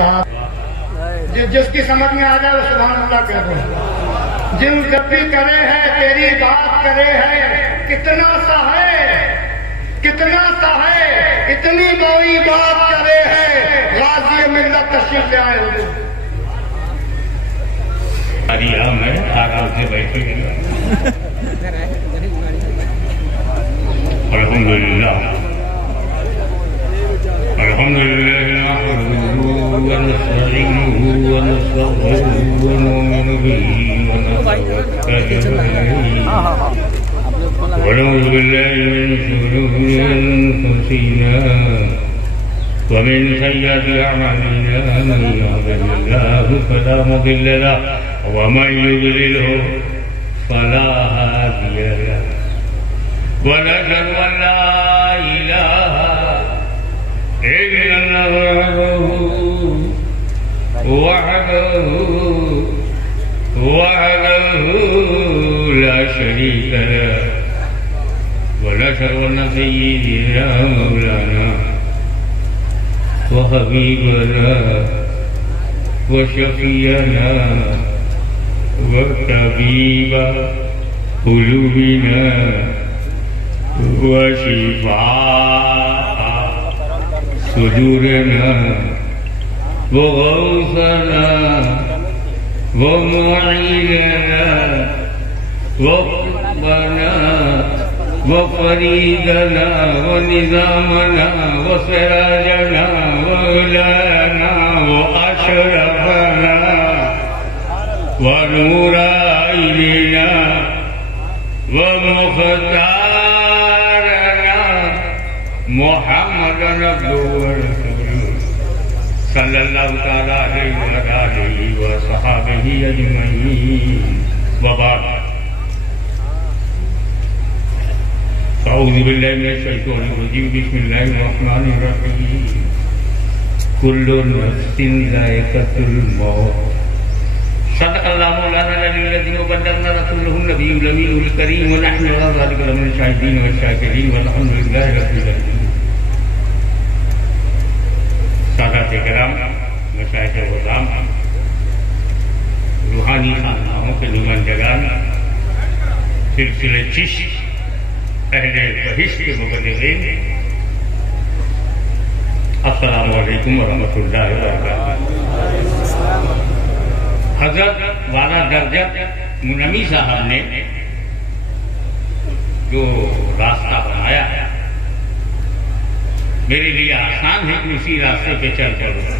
ساتھ جس کی سمجھ میں آ جائے وہ سبحان اللہ کہہ دو. جن جب بھی کرے ہے تیری بات کرے ہے کتنا سا ہے اتنی بڑی بات کرے ہے غازی ملت تشریف لے آئے ہوئے. میں آرام سے بیٹھے گئے. الحمدللہ نحمده ونستعينه ونستغفره ونؤمن به ونتوكل عليه ونعوذ بالله من شرور أنفسنا ومن سيئات أعمالنا من يهده الله فلا مضل له ومن يضلله فلا هادي له ونشهد أن لا إله إلا الله وحده لا شريك له ونشهد أن سيدنا مولانا وحبيبنا وشفيعنا وطبيب قلوبنا وشفاء صدورنا وغوثنا ومعيننا وقطبنا وفريدنا ونظامنا وسراجنا وولانا وأشرفنا ونور عيننا ومختارنا محمد عبده ورسوله صلى الله تعالى عليه وعلى آله وصحابه أجمعين وبعد. أعوذ بالله من الشيطان الرجيم. بسم الله الرحمن الرحيم. كل نفس ذائقة الموت. صدق الله مولانا العلي العظيم وبلغنا رسوله النبي الأمين الكريم ونحن على ذلك لمن الشاهدين والشاكرين والحمد لله رب العالمين. سادات کرام، مشائخ غلام، روحانی خانقاہوں کے نمائندگان، سلسلہ چشت، اہل بہشت کے مبلغین، السلام علیکم ورحمۃ اللہ وبرکاتہ. حضرت والا درجہ منمی صاحب نے جو راستہ بنایا ہے میرے لیے آسان ہے کہ اسی راستے پہ چل چلوں.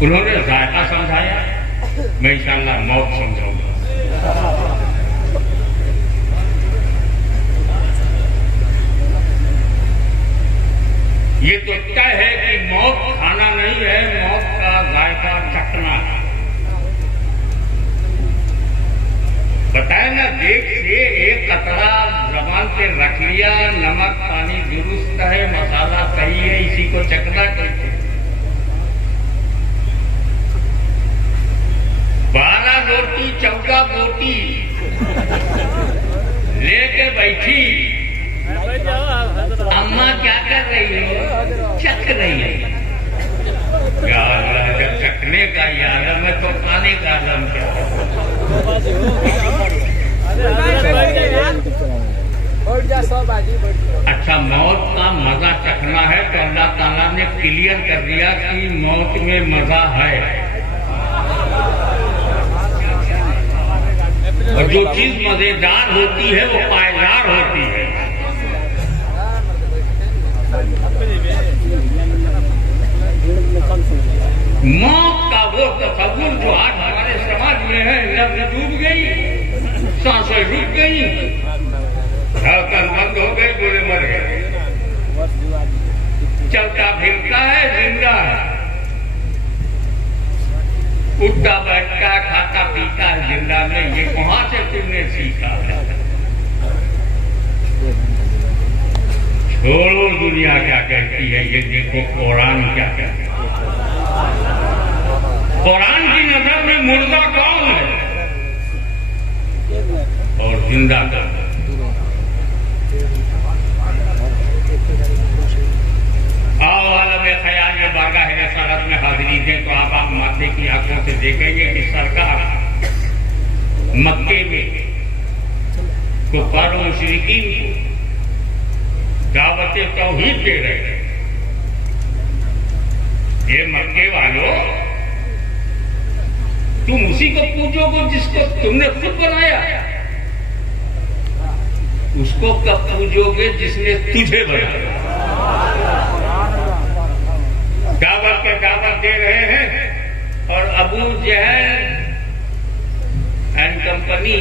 انہوں نے ذائقہ سمجھایا، میں انشاءاللہ موت سمجھاؤں گا. یہ تو طے ہے کہ موت کھانا نہیں ہے، موت کا ذائقہ چکھنا ہے. بتائے نا، دیکھ کے ایک قطرہ زبان پہ رکھ لیا، نمک پانی درست ہے، مسالہ صحیح ہے، اسی کو چکھنا کہتے. بالا روٹی چوکا بوٹی لے کے بیٹھی، اماں کیا کر رہی ہو؟ چکھ رہی ہے. یا اللہ، جب چکھنے کا ہی عالم ہے تو کھانے کا عالم کیا ہے؟ اچھا، موت کا مزہ چکھنا ہے تو اللہ تعالیٰ نے کلیئر کر دیا کہ موت میں مزہ ہے. اور جو چیز مزیدار ہوتی ہے وہ پائیدار ہوتی ہے. موت کا وہ تصور جو آج ہمارے سماج میں ہے، لفظ ڈوب گئی، سانسیں رک گئی، دھڑکن بند ہو گئی، بولے مر گئے. چلتا پھرتا ہے، زندہ ہے، اٹھتا بیٹھتا ہے، کھاتا پیتا ہے، زندہ میں. یہ کہاں سے تم نے سیکھا ہے؟ چھوڑو دنیا کیا کہتی ہے، یہ دیکھو قرآن کیا کہتا ہے. قرآن کی نظر میں مردہ کون ہے اور زندہ کون ہے؟ آؤ عالم دیکھیں گے کہ سرکار مکے میں کفار و مشرکین کو دعوت توحید دے رہے ہیں. یہ مکے والوں، تم اسی کو پوجو گے جس کو تم نے خود بنایا. اس کو کب پوجو گے جس نے تجھے بنایا. دعوت کے دعوت دے رہے ہیں اور ابو جہل اینڈ کمپنی،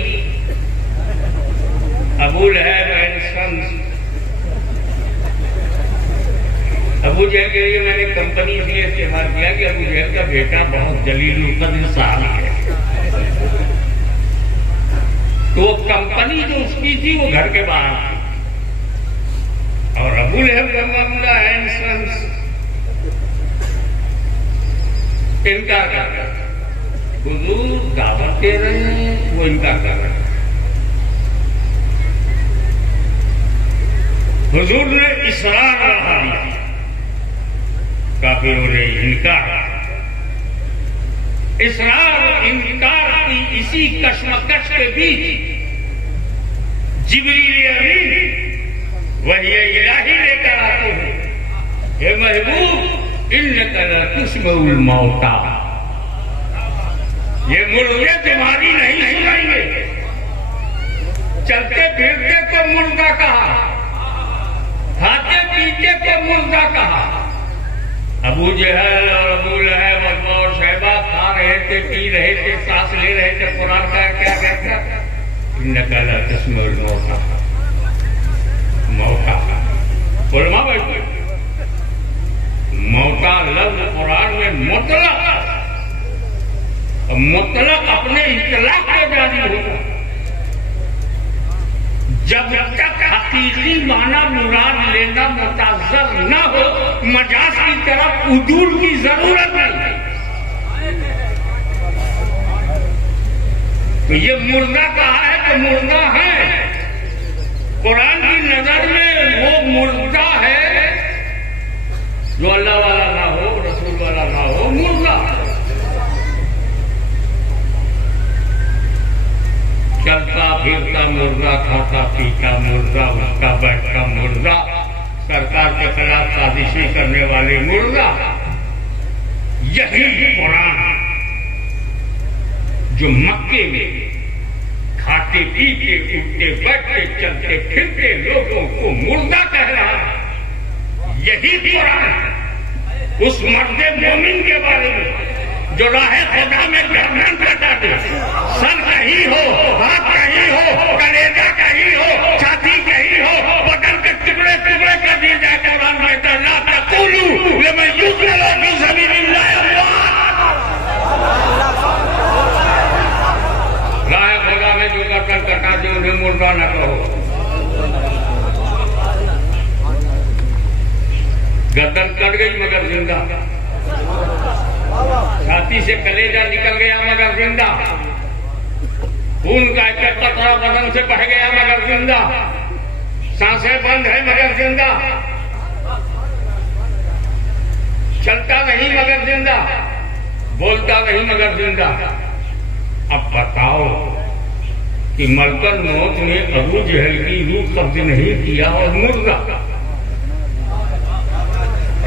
ابو لہب اینڈ سنس. ابو جہل کے لیے میں نے کمپنی اس لیے استعمال کیا کہ ابو جہل کا بیٹا بہت جلیل القدر صحابی ہے. تو وہ کمپنی جو اس کی تھی وہ گھر کے باہر تھی، اور ابو لہب اللہ اینڈ سنس انکار کر رہے ہیں. حضور دعوت دے رہے ہیں، وہ انکار کر رہے ہیں. حضور نے اصرار رہا دیا، کافروں نے انکار. اصرار اور انکار کی اسی کشمکش کے بیچ جبریل امین وحی الہی لے کر آتے ہیں. اے محبوب انک لا تسمع الموتى، یہ مردے تمہاری نہیں سنیں گے. چلتے پھرتے کو مردہ کہا، کھاتے پیتے کو مردہ کہا. ابو جہل اور ابو لہب اور شیبہ کھا رہے تھے، پی رہے تھے، سانس لے رہے تھے. قرآن کا کیا کہتا؟ انک لا تسمع الموتى. موتا علماء بیٹھے، موتا لفظ قرآن میں مطلق اپنے اطلاق پہ جاری ہوگا. جب تک حقیقی معنی مراد لینا متعذر نہ ہو، مجاز کی طرف عدول کی ضرورت نہیں. تو یہ مردہ کہا ہے تو مردہ ہے. قرآن کی نظر میں وہ مردہ ہے جو اللہ والا نہ ہو، رسول والا نہ ہو، مردہ. چلتا پھرتا مردہ، کھاتا پیتا مردہ، اٹھتا بیٹھتا مردہ، سرکار کے خلاف سازشیں کرنے والے مردہ. یہی قرآن جو مکے میں کھاتے پیتے اٹھتے بیٹھتے چلتے پھرتے لوگوں کو مردہ کہہ رہا ہے، یہی قرآن اس مرد مومن کے بارے میں جو راہ خدا میں گردن کٹا دے، سر کہیں ہو، ہاتھ کہیں ہو، کلیجہ کہیں ہو، چھاتی کہیں ہو، بدن کے ٹکڑے ٹکڑے کر دیے جائے. قرآن کہتا ہے لا تقولوا لمن يقتل في سبيل الله اموات. راہ خدا میں جو گردن کٹا دے انہیں مردہ نہ کہو. گردن کٹ گئی مگر زندہ، چھاتی سے کلیجہ نکل گیا مگر زندہ، خون کا ایک قطرہ بدن سے بہہ گیا مگر زندہ، سانسیں بند ہے مگر زندہ، چلتا نہیں مگر زندہ، بولتا نہیں مگر زندہ. اب بتاؤ کہ ملکن موت نے ابو جہل کی روح قبض نہیں کیا اور مردہ،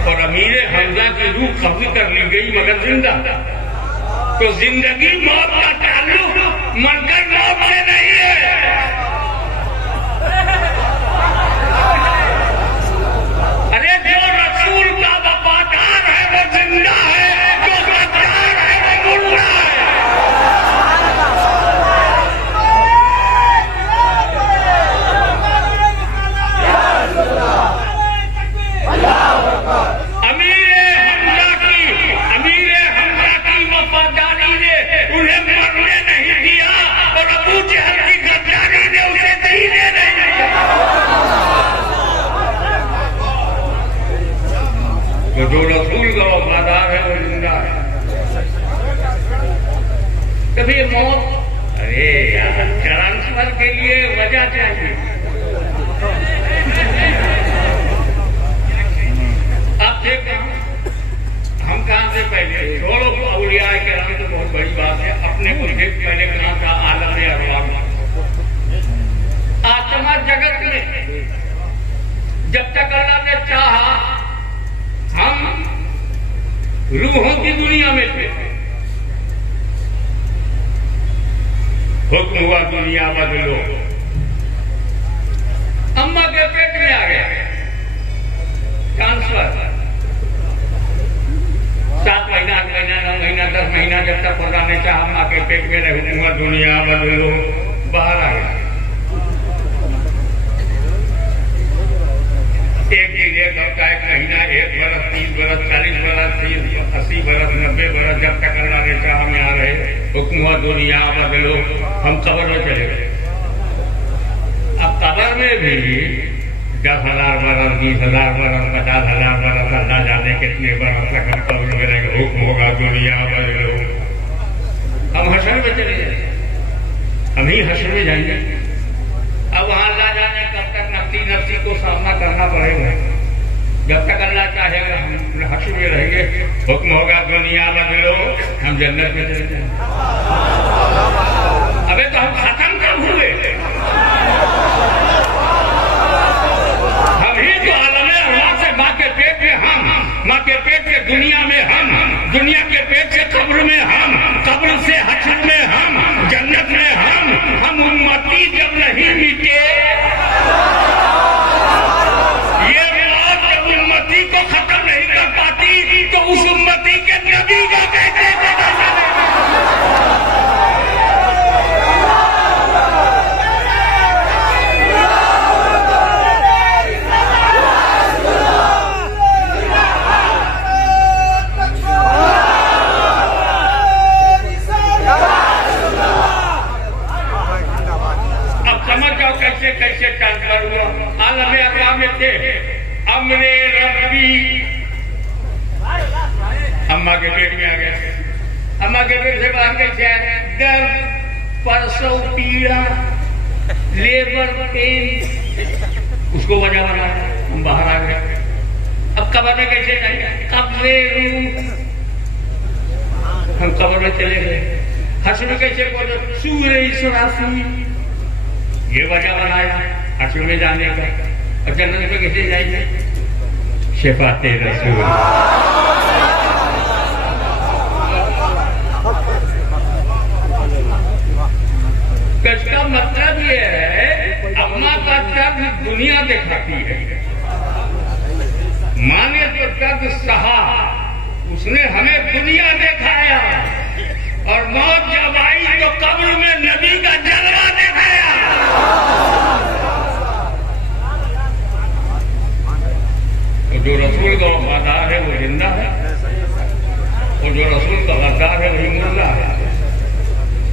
اور امیر حمزہ کی روح قبض کر لی گئی مگر زندہ. تو زندگی موت کا تعلق ملکن موت سے نہیں ہے. ارے جو رسول کا وفادار ہے وہ زندہ ہے، جو غدار ہے وہ مردہ ہے. جو رسول کا وفادار ہے وہ زندہ ہے. کبھی موت، ارے یار ٹرانسفر کے لیے وجہ چاہیے. اب دیکھو ہم کہاں سے پیدا پہلے چھوڑو اولیاء کرام تو بہت بڑی بات ہے، اپنے کو دیکھ پہلے کہاں تھا عالم ارواح آتما جگت میں. جب تک اللہ نے چاہا ہم روحوں کی دنیا میں تھے، حکم ہوا دنیا بدلو، اماں کے پیٹ میں آ گیا ٹرانسفر. 7 مہینہ 8 مہینہ 9 مہینہ 10 مہینہ جب تک خدا نے چاہا ماں کے پیٹ میں رہے، حکم ہوا دنیا بدلو، باہر آ گیا. ایک دن 1 ہفتہ 1 مہینہ 1 برس 30 برس 40 برس 80 برس 90 برس جب تک اللہ نے چاہا ہم یہاں رہے، حکم ہوا دنیا بدلو، ہم قبر میں چلے گئے. اب قبر میں بھی 10,000 برس 20,000 برس 50,000 برس اللہ جانے کتنے برس تک ہم قبر میں رہیں گے، حکم ہوگا دنیا بدلو. ہم حشر میں چلے جائیں گے، ہم ہی حشر میں جائیں گے. اب وہاں اللہ جانے کب تک نفسی کو سامنا کرنا پڑے گا. جب تک اللہ چاہے گا ہم حشر میں رہیں گے، حکم ہوگا دنیا بدلو، ہم جنت میں چلے جائیں گے. ابھی تو ہم ختم کب ہوئے؟ ہم ہی تو عالم ارواح سے ماں کے پیٹ میں ہم، ماں کے پیٹ کے دنیا میں ہم، دنیا کے پیٹ سے قبر میں ہم، قبر سے حشر میں ہم، جنت میں ہم امتی جب نہیں مٹے، یہ موت جب امتی کو ختم نہیں کر پاتی تو اس امتی کے نبی کا کہتے ہیں. کیسے ٹرانسفر ہوا؟ عالم ارواح میں تھے، امر ربی اماں کے پیٹ میں آ گئے. اماں کے پیٹ سے باہر کیسے آئے؟ درد، پرسو پیڑا، لیبر پین، اس کو وجہ بنایا، ہم باہر آ گئے. اب قبر میں کیسے جائیں؟ قبر روح، ہم قبر میں چلے گئے. حشر میں کیسے پہنچے؟ سورہ اسرافیل، یہ وجہ بنایا حشر میں جانے کا. اور جنت میں کیسے جائیں گے؟ شفاعت رسول. اس کا مطلب یہ ہے اماں کا درد دنیا دکھاتی ہے، ماں نے جو درد سہا اس نے ہمیں دنیا دکھایا، اور موت جب آئی تو قبر میں نبی کا جلوہ دکھایا. جو رسول کا وفادار ہے وہ زندہ ہے، اور جو رسول کا غدار ہے وہی مردہ ہے.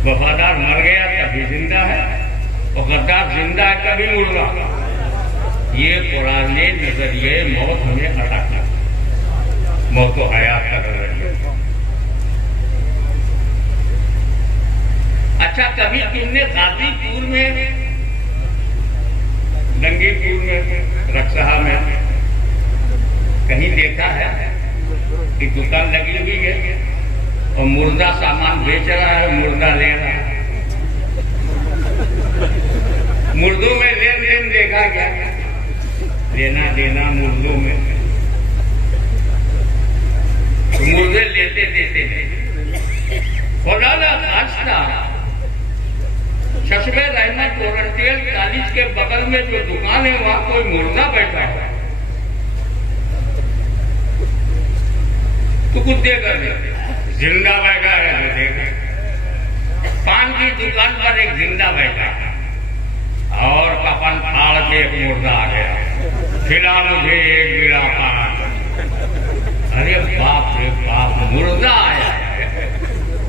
وفادار مر گیا کبھی زندہ ہے، اور غدار زندہ ہے کبھی مردہ. یہ قرآن نے نظریے موت ہمیں عطا کیا، موت و حیات کا نظریہ. اچھا کبھی تم نے غازی پور میں، لنگی پور میں، رکسہا میں کہیں دیکھا ہے کہ دکان لگی ہوئی ہے اور مردہ سامان بیچ رہا ہے، مردہ لے رہا ہے؟ مردوں میں لین دین دیکھا گیا، لینا دینا مردوں میں، مردے لیتے دیتے ہیں. خدا نہ خاصہ چشمے رحمت اورنٹیل کالج کے بغل میں جو دکان ہے وہاں کوئی مردہ بیٹھا ہے تو کچھ دے کر زندہ بیٹھا ہے جو دے گا. پان کی دکان پر ایک زندہ بیٹھا اور کپن پھاڑ کے ایک مردہ آ گیا، کھلا مجھے ایک گرا پان. ارے باپ رے باپ، مردہ آیا ہے،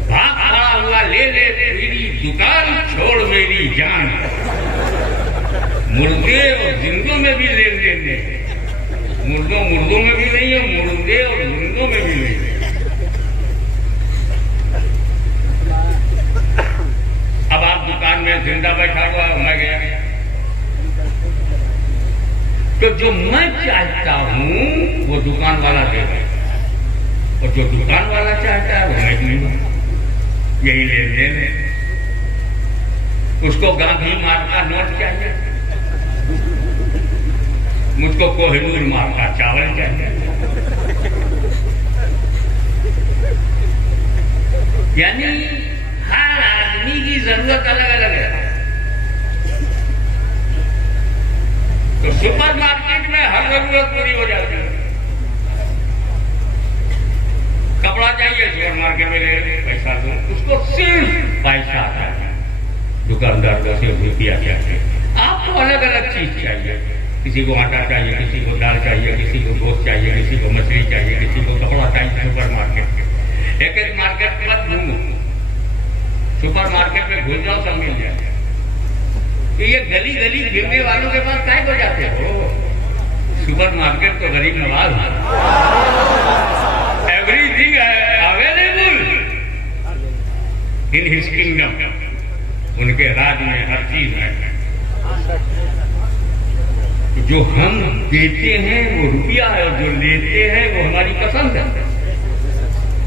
بھاگ کھڑا ہوا، لے لے میری دکان چھوڑ میری جان. مردے اور زندوں میں بھی لین دین نہیں، مردوں میں بھی نہیں ہے، مردے اور زندوں میں بھی نہیں ہے. اب آپ دکان میں زندہ بیٹھا ہوا میں گیا تو جو میں چاہتا ہوں وہ دکان والا دے گا، اور جو دکان والا چاہتا ہے وہ میں نہیں ہوں، یہی لین دین ہے. اس کو گاندھی مارک کا نوٹ چاہیے، مجھ کو کوہ نور مارک کا چاول چاہیے. یعنی ہر آدمی کی ضرورت الگ الگ ہے. تو سپر مارکیٹ میں ہر ضرورت پوری ہو جاتی ہے. کپڑا چاہیے سپر مارکیٹ میں لے پیسہ دو، اس کو صرف پیسہ آتا ہے. دکاندار کو صرف روپیہ چاہیے. آپ کو الگ الگ چیز چاہیے. کسی کو آٹا چاہیے، کسی کو دال چاہیے، کسی کو گوشت چاہیے، کسی کو مچھلی چاہیے، کسی کو کپڑا چاہیے. سپر مارکیٹ ایک ایک مارکیٹ کے بعد گھومو، سپر مارکیٹ میں گھس جاؤ سب مل جائے. کہ یہ گلی گلی گرنے والوں کے پاس کیا ہو جاتے ہو؟ سپر مارکیٹ تو غریب نواز ہے. Everything available in his kingdom. ان کے راج میں ہر چیز ہے. جو ہم دیتے ہیں وہ روپیہ ہے، اور جو لیتے ہیں وہ ہماری پسند ہے.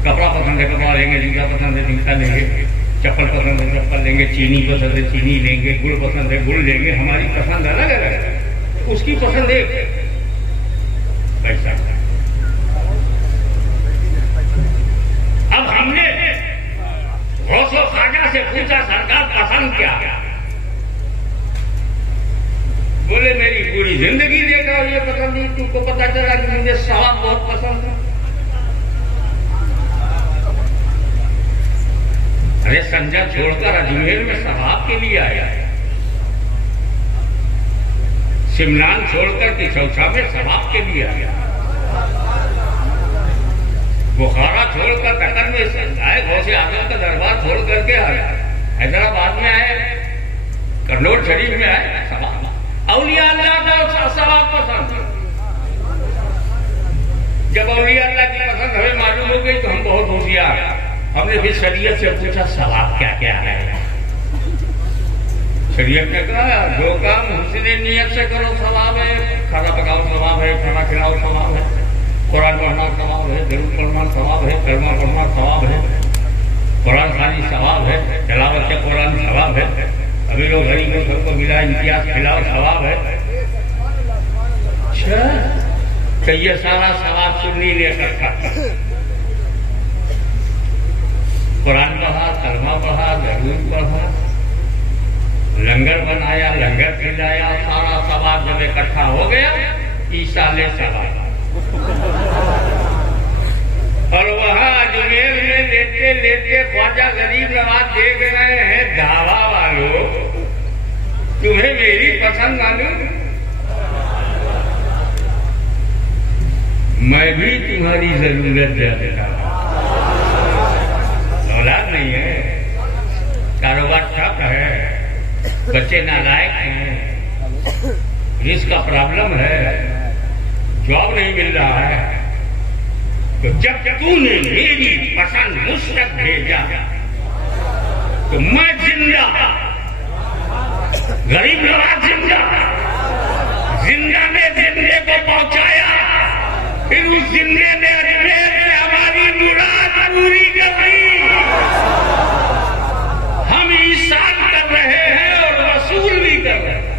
کپڑا پسند ہے کپڑا لیں گے، جوتا پسند ہے جوتا لیں گے، چپل پسند ہے چپل لیں گے، چینی پسند ہے چینی لیں گے، گڑ پسند ہے گڑ لیں گے. ہماری پسند الگ الگ ہے، اس کی پسند ایک ہے. پیسہ. اب ہم نے غوث و خواجہ سے پوچھا سرکار پسند کیا؟ بولے میری پوری زندگی دیکھا اور یہ پسند نہیں. تم کو پتا چلا کہ مجھے ثواب بہت پسند ہے. ارے سنجا چھوڑ کر اجمیر میں ثواب کے لیے آیا ہے. سمنان چھوڑ کر کچوچا میں ثواب کے لیے آیا. بخارا چھوڑ کر قطر میں آئے، غوث اعظم کا دربار چھوڑ کر کے آیا. حیدرآباد میں آئے، کرنول شریف میں آئے. ثواب اولیاء اللہ کا ثواب پسند. جب اولیاء اللہ کی پسند ہمیں معلوم ہو گئی تو ہم بہت ہوشیار. ہم نے پھر شریعت سے پوچھا ثواب کیا کیا ہے؟ شریعت نے کہا جو کام حسن نیت سے کرو ثواب ہے. کھانا پکاؤ ثواب ہے، کھانا کھلاؤ ثواب ہے، قرآن پڑھنا ثواب ہے، درود پڑھنا ثواب ہے، کلمہ پڑھنا ثواب ہے، قرآن خوانی ثواب ہے، تلاوت قرآن ثواب ہے، امیر و غریبوں سب کو ملا امتیاز کھلاؤ ثواب ہے. اچھا تو یہ سارا ثواب سنی لے کر تھا. قرآن پڑھا، کلمہ پڑھا، درود پڑھا، لنگر بنایا، لنگر کھلایا، سارا ثواب جب اکٹھا ہو گیا ایسال ثواب. اور وہاں اجمیر میں لیتے لیتے خواجہ غریب نواز دیکھ رہے ہیں دعویٰ والوں تمہیں میری پسند معلوم، میں بھی تمہاری ضرورت دیتا ہوں. اولاد نہیں ہے، کاروبار ٹھپ ہے، بچے نالائق ہیں، رزق کا پرابلم ہے، جاب نہیں مل رہا ہے. تو جب تو نے میری پسند مجھ تک بھیجا تو میں زندہ، غریب نواز زندہ، زندہ نے زندے کو پہنچایا. پھر اس زندے نے اجمیر سے ہماری مراد پوری کر دی. ہم ایثار کر رہے ہیں اور وصول بھی کر رہے ہیں.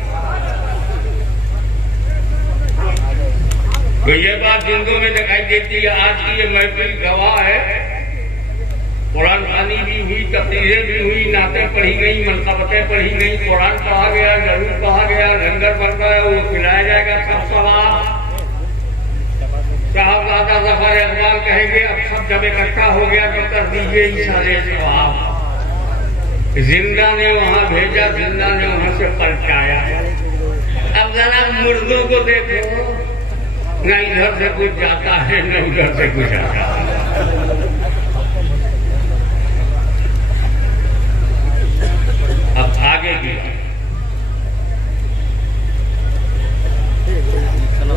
تو یہ بات زندوں میں دکھائی دیتی ہے. آج کی یہ محفل گواہ ہے. قرآن خوانی بھی ہوئی، تقریریں بھی ہوئی، نعتیں پڑھی گئی، منقبتیں پڑھی گئی، قرآن پڑھا گیا، درود پڑھا گیا، لنگر بن رہا ہے، وہ کھلایا جائے گا سب ثواب. صاحبزادہ ظفر اقبال کہیں گے اب سب جب اکٹھا ہو گیا تو کر دیجیے ایسال ثواب. زندہ نے وہاں بھیجا، زندہ نے وہاں سے پلٹایا. اب ذرا مردوں کو دیکھو، نہ ادھر سے کچھ جاتا ہے نہ ادھر سے کچھ آتا ہے. اب آگے کی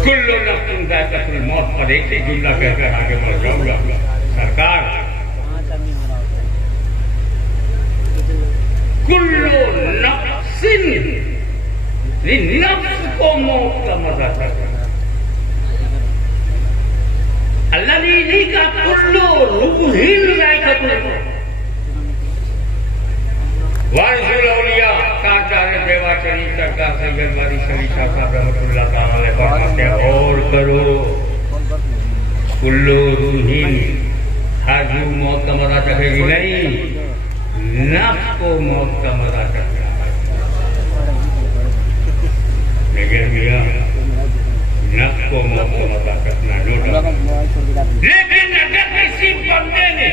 کل نفس ذائقۃ الموت پر ایک ہی جملہ کہہ کر آگے بڑھ جاؤں گا. سرکار کل نفس، نفس کو موت کا مزہ چکھا. اللہ نے نہیں کہا کلو روح ذائقۃ الموت. وارث الاولیاء کاچارے دیوا شریف سرکار سید باری شریف صاحب رحمۃ اللہ تعالی علیہ فرماتے ہیں اور کرو کلو روح، ہر روح موت کا مزہ چکھے گی نہیں، نفس کو موت کا مزہ چکھنا نفس کو موت کا مزہ چکھنا نوٹا. لیکن اگر کسی بندے نے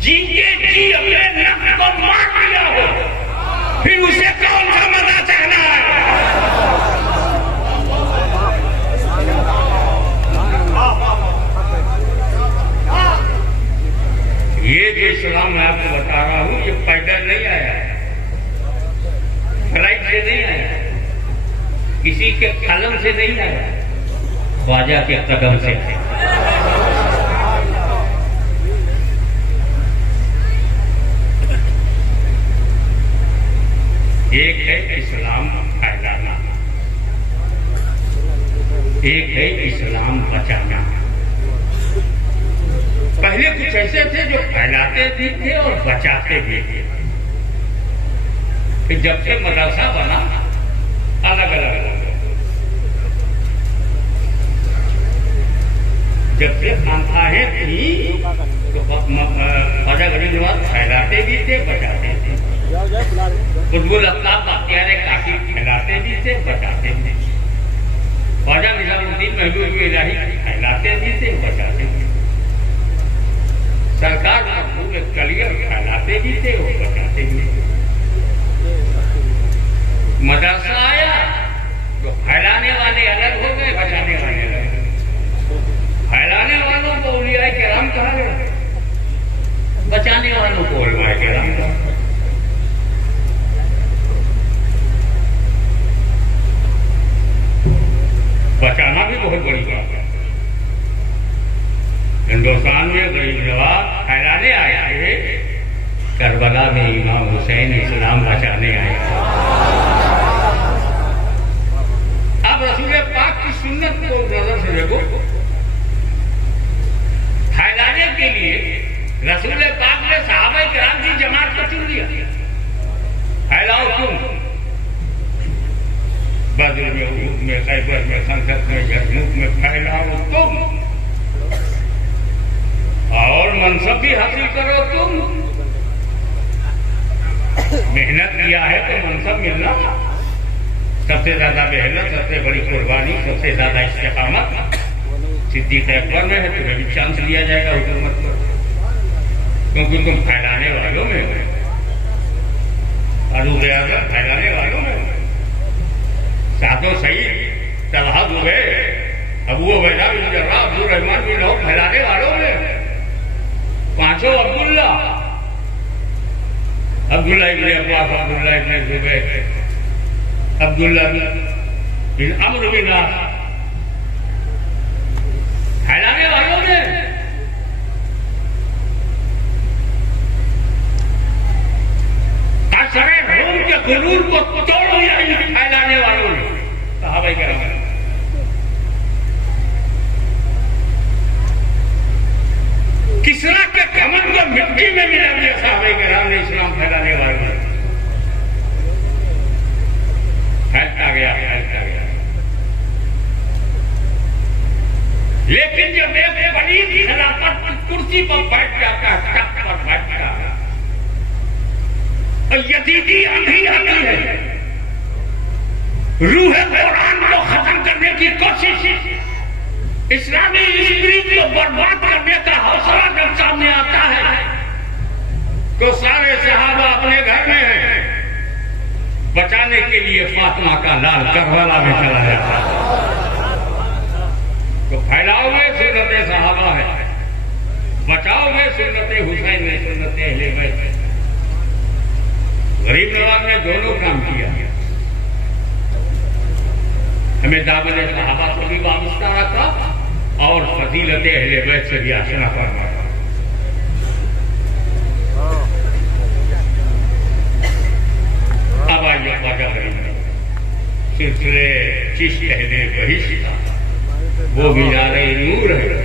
جی اپنے نفس کو مار دیا ہو پھر اسے کون سا مزہ چکھنا ہے؟ یہ جو اسلام میں آپ کو بتا رہا ہوں یہ پیدل نہیں آیا، فلائٹ سے نہیں آیا، کسی کے قلم سے نہیں آیا، خواجہ کے قدم سے. ایک ہے اسلام پھیلانا، ایک ہے اسلام بچانا. پہلے کچھ ایسے تھے جو پھیلاتے بھی تھے اور بچاتے بھی تھے. پھر جب سے مدرسہ بنا الگ الگ ہو گئے. جب سے خانقاہیں تھیں تو خواجہ غریب نواز پھیلاتے بھی تھے بچاتے تھے. قطب الافلاق باختیار کافی پھیلاتے بھی تھے بچاتے بھی تھے. خواجہ نظام الدین محبوب الہی پھیلاتے بھی تھے بچاتے بھی تھے. سرکار محبوب کلیئر پھیلاتے بھی تھے اور بچاتے بھی تھے. مدرسہ آیا تو پھیلانے والے الگ ہو گئے، بچانے والے الگ ہو گئے. پھیلانے والوں کو اولیاء کرام کہا گیا، بچانے والوں کو علماء کرام کہا. بچانا بھی بہت بڑی بات ہے. ہندوستان میں غریب نواز پھیلانے آئے تھے، کربلا میں امام حسین اسلام بچانے آئے. اب رسول پاک کی سنت کو نظر سے دیکھو، پھیلانے کے لیے رسول پاک نے صحابہ کرام کی جماعت کو چن لیا. پھیلاؤ تم، بدر میں، احد میں، خیبر میں، خندق میں، یرموک میں پھیلاؤ تم، اور منصب بھی حاصل کرو تم. محنت کیا ہے تو منصب ملنا، سب سے زیادہ محنت، سب سے بڑی قربانی، سب سے زیادہ استقامت صدیق اکبر میں ہے. تمہیں بھی چانس لیا جائے گا حکومت پر، کیونکہ تم پھیلانے والوں میں ہو. فاروق اعظم پھیلانے والوں میں ہو. سعد و سعید، طلحہ زبیر، ابو عبیدہ بن جراح، عبد الرحمن بن عوف پھیلانے والوں میں. پانچوں عبداللہ ابن عباس، عبداللہ ابن زبیر، عبداللہ بن عمرو بن عاص پھیلانے والوں میں. روم کے غرور کو توڑو یا پھیلانے والوں نے صحابہ کرام. کسرا کے کمر کو مٹی میں ملا دیا صحابہ کرام نے اسلام پھیلانے والوں نے. پھیلتا گیا پھیلتا گیا. لیکن جب ایک بڑی خلافت کی کرسی پر بیٹھ جاتا ہے، تخت پر بیٹھتا ہے، یزیدی آندھی آتی ہے، روح قرآن کو ختم کرنے کی کوشش، اسلامی ہسٹری کو برباد کرنے کا حوصلہ جب سامنے آتا ہے تو سارے صحابہ اپنے گھر میں ہیں. بچانے کے لیے فاطمہ کا لال کربلا میں چلا جاتا ہے. تو پھیلاؤ گے سنت صحابہ ہے، بچاؤ گے سنت حسین میں، سنت اہل بیت میں. غریب نواز نے دونوں کام کیا. ہمیں دامن صحابہ کو بھی وابستہ رکھا اور فضیلت اہل بیت سے بھی آشنا فرمایا. اب آئیے خواجہ غریب سلسلے چشت اہل بہشت کا وہ مینار نور ہے.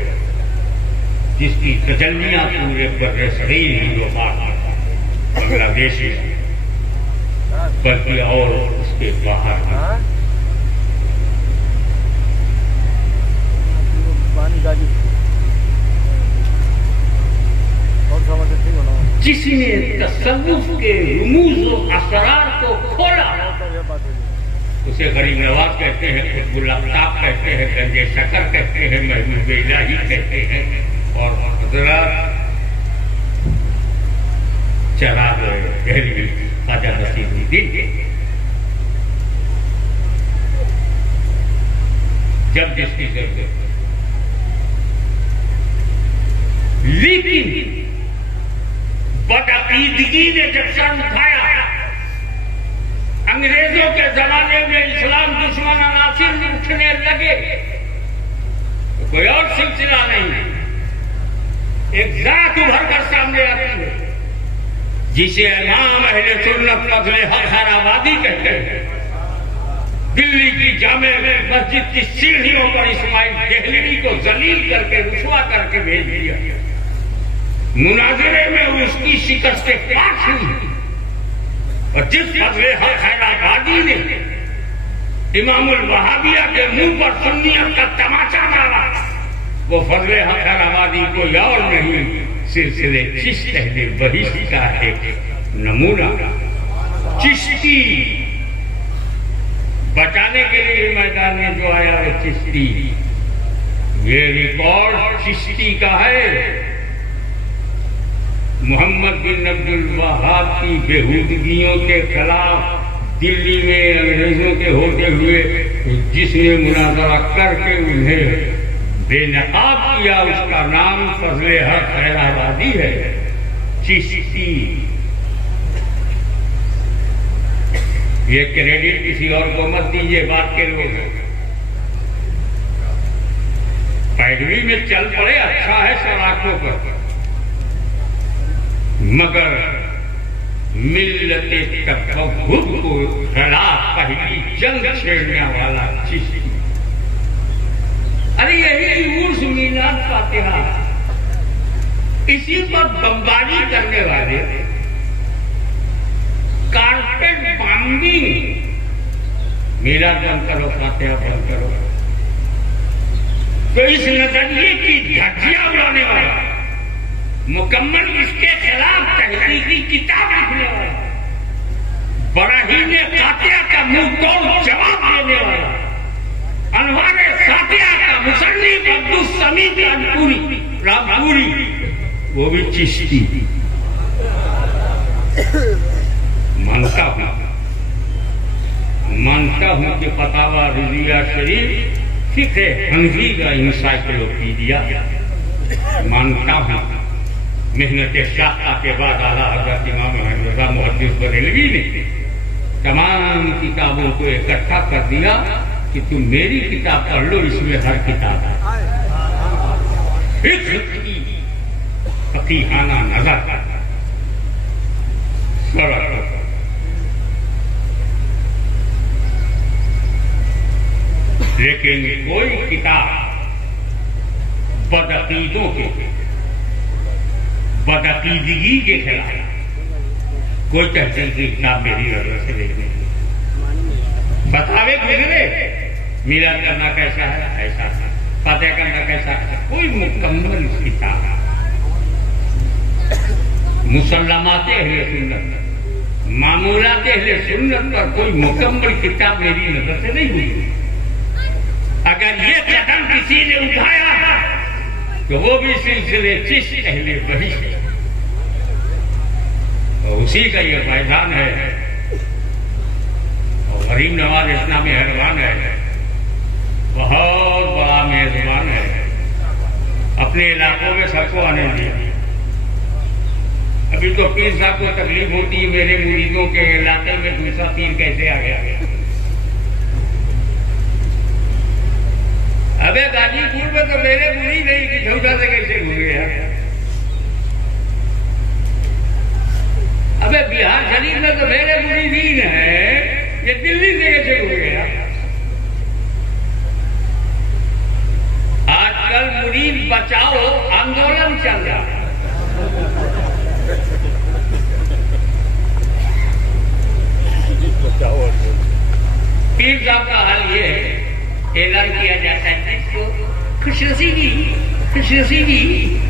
جس کی تجلیاں پورے بر صغیر ہندوستان بنگلہ دیش میں بلکہ اور اس کے باہر جس نے تصوف کے رموز و اسرار کو کھولا اسے غریب نواز کہتے ہیں، قطب الاقطاب کہتے ہیں، گنج شکر کہتے ہیں، محبوب الہی کہتے ہیں، اور حضرات چراغ دہلوی خواجہ نصیر الدین جب جس کی ضرورت، لیکن بدعقیدگی نے جب سر اٹھایا، انگریزوں کے زمانے میں اسلام دشمن عناصر اٹھنے لگے تو کوئی اور سلسلہ نہیں، ایک ذات ابھر کر سامنے آتی ہے جسے امام اہل سنت فضل حق آبادی کہتے ہیں۔ دلی کی جامع مسجد کی سیڑھیوں پر اسماعیل دہلوی کو ذلیل کر کے رسوا کر کے بھیج دیا، مناظرے میں اس کی شکست پاش ہوئی، اور جس فضل حق آبادی نے امام الوہابیہ کے منہ پر سنیت کا تماچا مارا، وہ فضل حق آبادی کوئی اور نہیں، سلسلے چشت اہل بہشت کا ایک نمونہ۔ چشتی بچانے کے لیے میدان میں جو آیا وہ چشتی، یہ ریکارڈ چشتی کا ہے۔ محمد بن عبد الوہاب کی بےہودگیوں کے خلاف دلی میں انگریزوں کے ہوتے ہوئے جس نے مناظرہ کر کے انہیں بے نقاب کیا، اس کا نام فضل حق خیر آبادی ہے، چشتی۔ یہ کریڈٹ کسی اور کو مت دیجیے، بات کے لوگ پیروی میں چل پڑے، اچھا ہے سڑکوں پر، مگر ملت تبغض کو خلاف پہلی جنگ چھیڑنے والا چشتی۔ ارے یہی عرس میلاد فاتحہ، اسی پر بمباری کرنے والے، کارپیٹ بامبنگ، میلاد بند کرو فاتحہ بند کرو، تو اس نظریے کی دھجیاں اڑانے والا، مکمل اس کے خلاف تحقیقی کتاب لکھنے والا، براہین قاطعہ کا منہ توڑ جواب دینے والا، انوار فاتحہ کا مصنف عبدالسمید رامپوری، وہ بھی چشتی۔ مانتا ہوں کہ فتاوی رضیہ شریف فقہ حنفی کا انسائکلوپیڈیا، مانتا ہوں محنت شاقہ کے بعد اعلیٰ حضرت امام احمد رضا محدث بریلوی نے تمام کتابوں کو اکٹھا کر دیا کہ تم میری کتاب پڑھ لو، اس میں ہر کتاب ہے، فقیہانہ نظر سڑک، لیکن کوئی کتاب بدعقیدوں کے بدعقیدگی کے خلاف کوئی تحقیقی کتاب میری نظر سے دیکھنے بتاوے گزرے، میلاد کرنا کیسا ہے، ایسا ہے، فاتحہ کرنا کیسا ہے، کوئی مکمل کتاب، مسلمات اہل سنت، معمولات اہل سنت پر کوئی مکمل کتاب میری نظر سے نہیں ہوئی۔ اگر یہ قدم کسی نے اٹھایا تو وہ بھی سلسلے چشت اہل بہشت، اور اسی کا یہ میدان ہے، اور غریب نواز اتنا مہربان ہے، بہت بڑا میزبان ہے، اپنے علاقوں میں سب کو آنے دیا۔ ابھی تو پیر صاحب کو تکلیف ہوتی ہے، میرے مریدوں کے علاقے میں دوسرا پیر کیسے آ گیا۔ ابے غازی پور میں تو میرے مرید نہیں کہ جھوٹا سے کیسے گھوم گیا، ابے بہار شریف میں تو میرے مریدین ہیں، یہ دلی سے کیسے گھوم گیا۔ آج کل مرید بچاؤ آندولن چل رہا. پیر صاحب کا حال یہ ہے، اعلان کیا جاتا ہے جس کو خوش نصیبی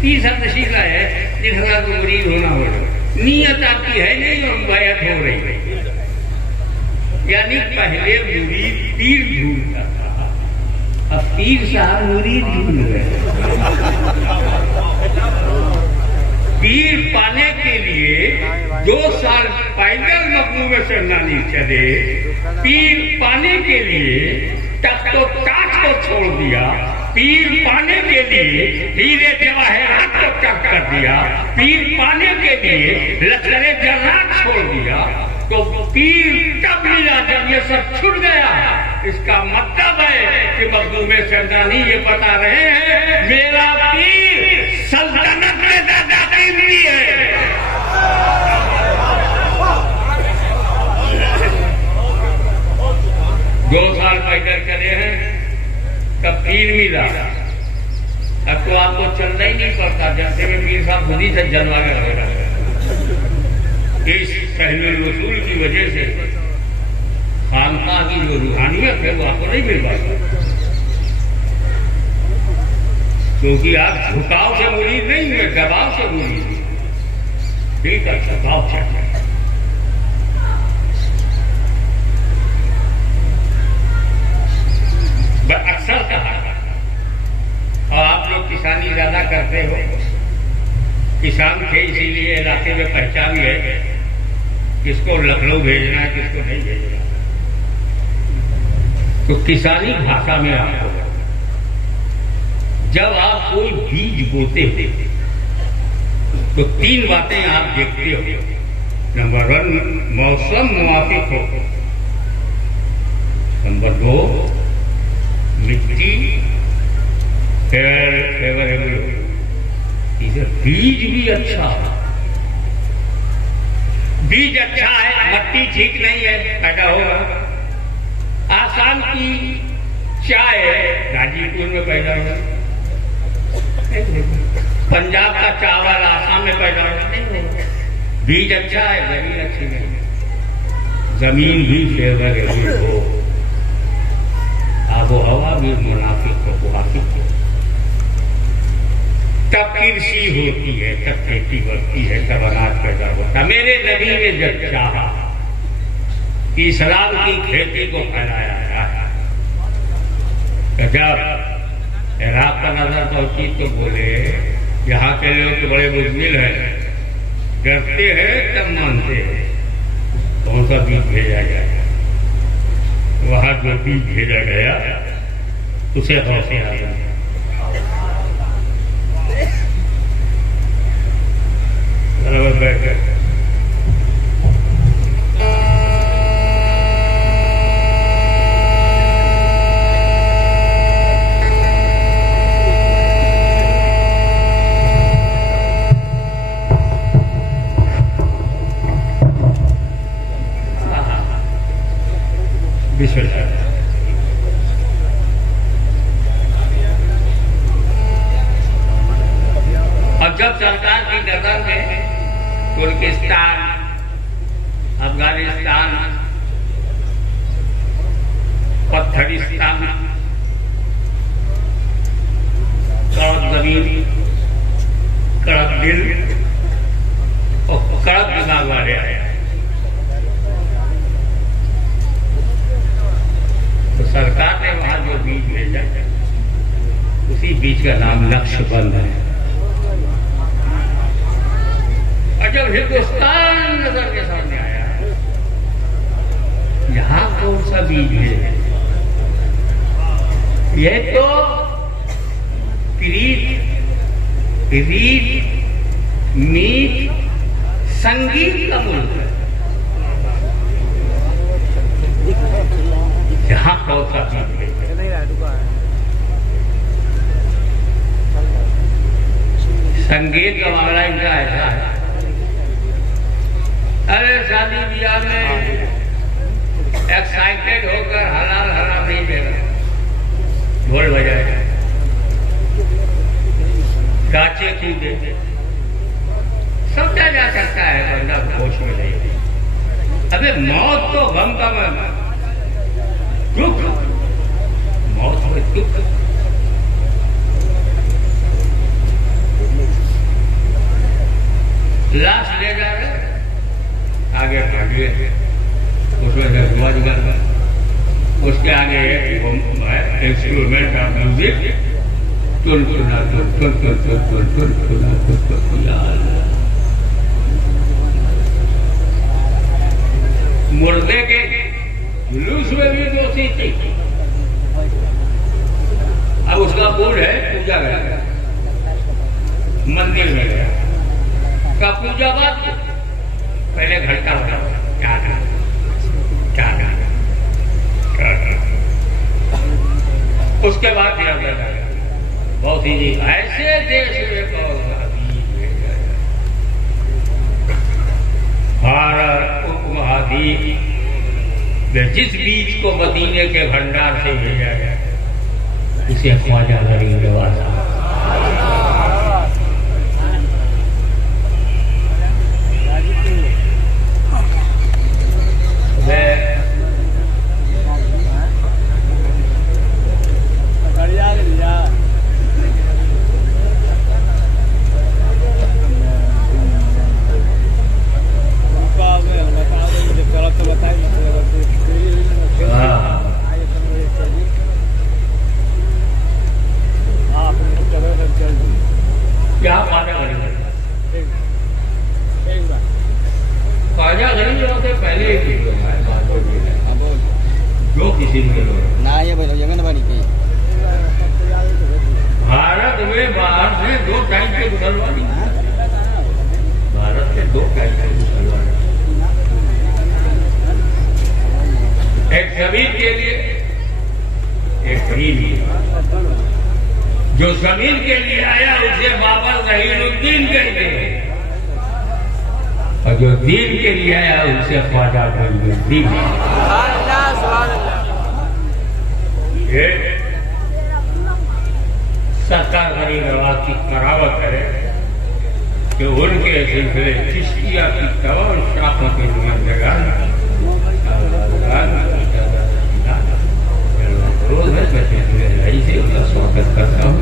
پیر صاحب تشریف لائے ہے، جس طرح کو مرید ہونا ہو رہا، نیت آپ کی ہے نہیں اور بیعت ہو رہی ہے. یعنی پہلے مرید پیر ڈھونڈتا تھا، اب پیر صاحب مرید ڈھونڈ گئے. پیر پانے کے لیے 2 سال پیدل مخدوم میں چلنا نہیں چلے، پیر پانے کے لیے تخت و تاج کو چھوڑ دیا، پیر پانے کے لیے ہیرے جواہرات کو ترک کر دیا، پیر پانے کے لیے لشکر جرات چھوڑ دیا. تو پیر تب ملا جب یہ سب چھٹ گیا. اس کا مطلب ہے کہ مخدوم سمدانی یہ بتا رہے ہیں میرا پیر سلطنت میں زیادہ قیمتی ہے. دو سال پیدل چلے ہیں تب پیر ملا. اب تو آپ کو چلنا ہی نہیں پڑتا، جیسے میں پیر صاحب خود ہی سے جلوا کے رہ رہا ہے. اس سہل الوصول کی وجہ سے خانقاہ کی جو روحانیت ہے وہ آپ کو نہیں مل پاتی، کیونکہ آپ جھکاؤ سے مرید نہیں ہوئے، دباؤ سے مرید ہوئے. ٹھیک ہے، دباؤ چاہیے. اکثر کہا اور آپ لوگ کسانی زیادہ کرتے ہو، کسان تھے اسی لیے علاقے میں پہچان ہے کس کو لکھنؤ بھیجنا ہے کس کو نہیں بھیجنا. تو کسانی بھاشا میں آپ کو جب آپ کوئی بیج بوتے ہو تو 3 باتیں آپ دیکھتے ہو. نمبر 1 موسم موافق ہو، نمبر 2 مٹی فیوریبل ہو، بیج بھی اچھا ہو. بیج اچھا ہے، مٹی ٹھیک نہیں ہے، پیدا ہوگا. آسام کی چائے راجی پور میں پیدا ہوگا، پنجاب کا چاول آسام میں پیدا ہوگا. بیج اچھا ہے، زمین اچھی نہیں ہے. زمین بھی فیوریبل ہو، آب و ہوا بھی منافق ہو، موافق ہو، تب کرشی ہوتی ہے، تب کھیتی بڑھتی ہے، تب اناج پیدا ہوتا. میرے نبی نے جب چاہا کہ اسلام کی کھیتی کو پھیلایا جائے، جب عراق کا نظر پہنچی تو بولے یہاں کے لوگ تو بڑے بزدل ہیں، ڈرتے ہیں تب مانتے ہیں، کون سا بیج بھیجا جائے. وہاں جو بیج بھیجا گیا اسے غوث اعظم اور جب سرکار کی نظر میں ترکستان، افغانستان، پتھرستان، کڑک زمین، کڑک دل اور کڑک دماغ والے آئے تو سرکار نے وہاں جو بیج بھیجا اسی بیج کا نام نقش بند ہے. اور جب ہندوستان نظر کے سامنے آیا یہاں کون سا بیج ہے؟ یہ تو پریت میت سنگیت کا ملک ہے. یہاں کون سا بیج ہے؟ سنگیت کا معاملہ ان کا ایسا ہے، ارے شادی بیاہ میں ایکسائٹیڈ ہو کر حلال حرام نہیں دے گا، ڈھول بجائے ڈانچے کودے سمجھا جا سکتا ہے بندہ ہوش میں نہیں. ابھی موت تو غم کا دکھ، موت میں دکھ. لاش لے جا رہے آگے بھاگیے، اس میں سے دھواں نکلتا، اس کے آگے انسٹرومنٹ کا میوزک تن تنا تن تن تن تن تن تن تنا تن تن. مردے کے جلوس میں بھی دوستی تھی. اب اس کا بورڈ ہے پوجا گیا، مندر میں گیا کا پوجا بات پہلے گھنٹہ ہوتا کیا اس کے بعد دیا گیا. بہت ہی ایسے دیش میں بھارت اپ مہادیپ میں جس بیج کو مدینے کے بھنڈار سے بھیجا گیا اسے خواجہ غریب نوازا. کیا خواجہ غریب خواجہ غریب سے پہلے ہی جو کسی نے بھارت میں باہر سے 2 ٹائم کے مسلمان، بھارت سے 2 ٹائم کے مسلمان، ایک زمین کے لیے ایک دین کے. جو زمین کے لیے آیا اسے بابا ظہیر الدین کہتے ہیں، اور جو دین کے لیے آیا اسے خواجہ غریب الدین. یہ سرکار غریب نواز کی کراوت ہے کہ ان کے سلسلے چشتیہ کی تمام شاخوں کے لیے جگہ روز میں سواگت کرتا ہوں.